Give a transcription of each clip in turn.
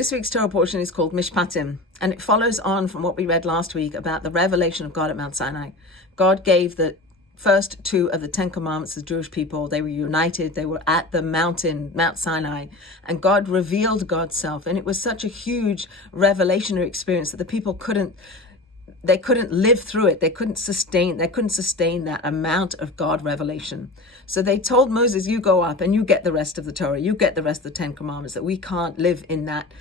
This week's Torah portion is called Mishpatim, and it follows on from what we read last week about the revelation of God at Mount Sinai. God gave the first two of the 10 commandments to the Jewish people. They were united. They were at the mountain, Mount Sinai, and God revealed God's self. And it was such a huge revelationary experience that the people couldn't live through it. They couldn't sustain that amount of God revelation. So they told Moses, you go up and you get the rest of the Torah. You get the rest of the 10 commandments, that we can't live in that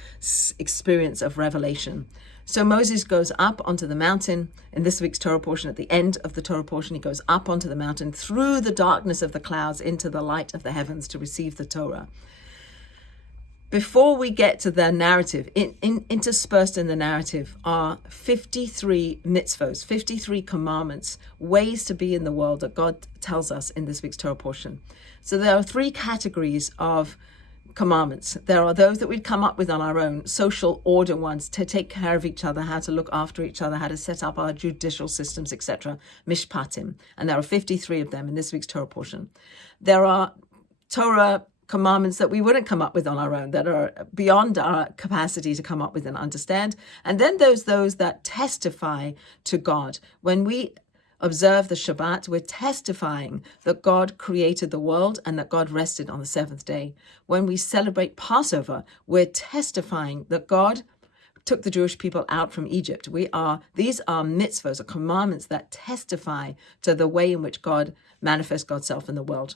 experience of revelation. So Moses goes up onto the mountain in this week's Torah portion. At the end of the Torah portion, he goes up onto the mountain through the darkness of the clouds into the light of the heavens to receive the Torah. Before we get to the narrative, interspersed in the narrative are 53 mitzvos, 53 commandments, ways to be in the world that God tells us in this week's Torah portion. So there are three categories of commandments. There are those that we'd come up with on our own, social order ones, to take care of each other, how to look after each other, how to set up our judicial systems, etc. Mishpatim. And there are 53 of them in this week's Torah portion. There are Torah commandments that we wouldn't come up with on our own, that are beyond our capacity to come up with and understand. And then there's those that testify to God. When we observe the Shabbat, we're testifying that God created the world and that God rested on the seventh day. When we celebrate Passover, we're testifying that God took the Jewish people out from Egypt. These are mitzvahs, or commandments that testify to the way in which God manifests God's self in the world.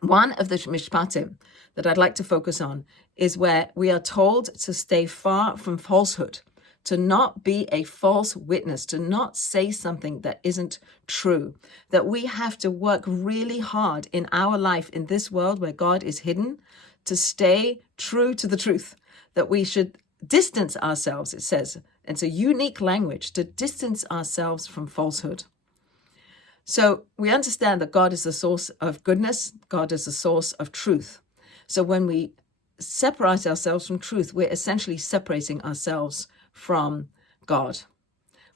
One of the Mishpatim that I'd like to focus on is where we are told to stay far from falsehood, to not be a false witness, to not say something that isn't true, that we have to work really hard in our life in this world where God is hidden to stay true to the truth, that we should distance ourselves, it says. It's a unique language, to distance ourselves from falsehood. So we understand that God is the source of goodness. God is the source of truth. So when we separate ourselves from truth, we're essentially separating ourselves from God.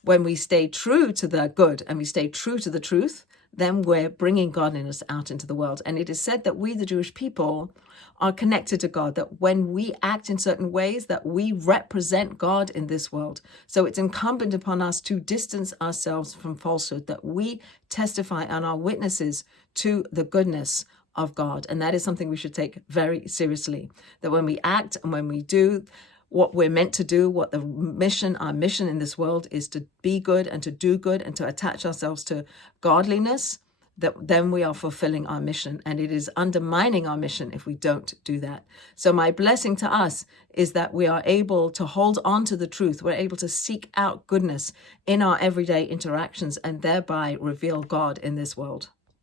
When we stay true to the good and we stay true to the truth, then we're bringing godliness out into the world. And it is said that we, the Jewish people, are connected to God, that when we act in certain ways, that we represent God in this world. So it's incumbent upon us to distance ourselves from falsehood, that we testify and are witnesses to the goodness of God. And that is something we should take very seriously, that when we act and when we do what we're meant to do, what our mission in this world is, to be good and to do good and to attach ourselves to godliness, that then we are fulfilling our mission. And it is undermining our mission if we don't do that. So my blessing to us is that we are able to hold on to the truth. We're able to seek out goodness in our everyday interactions and thereby reveal God in this world.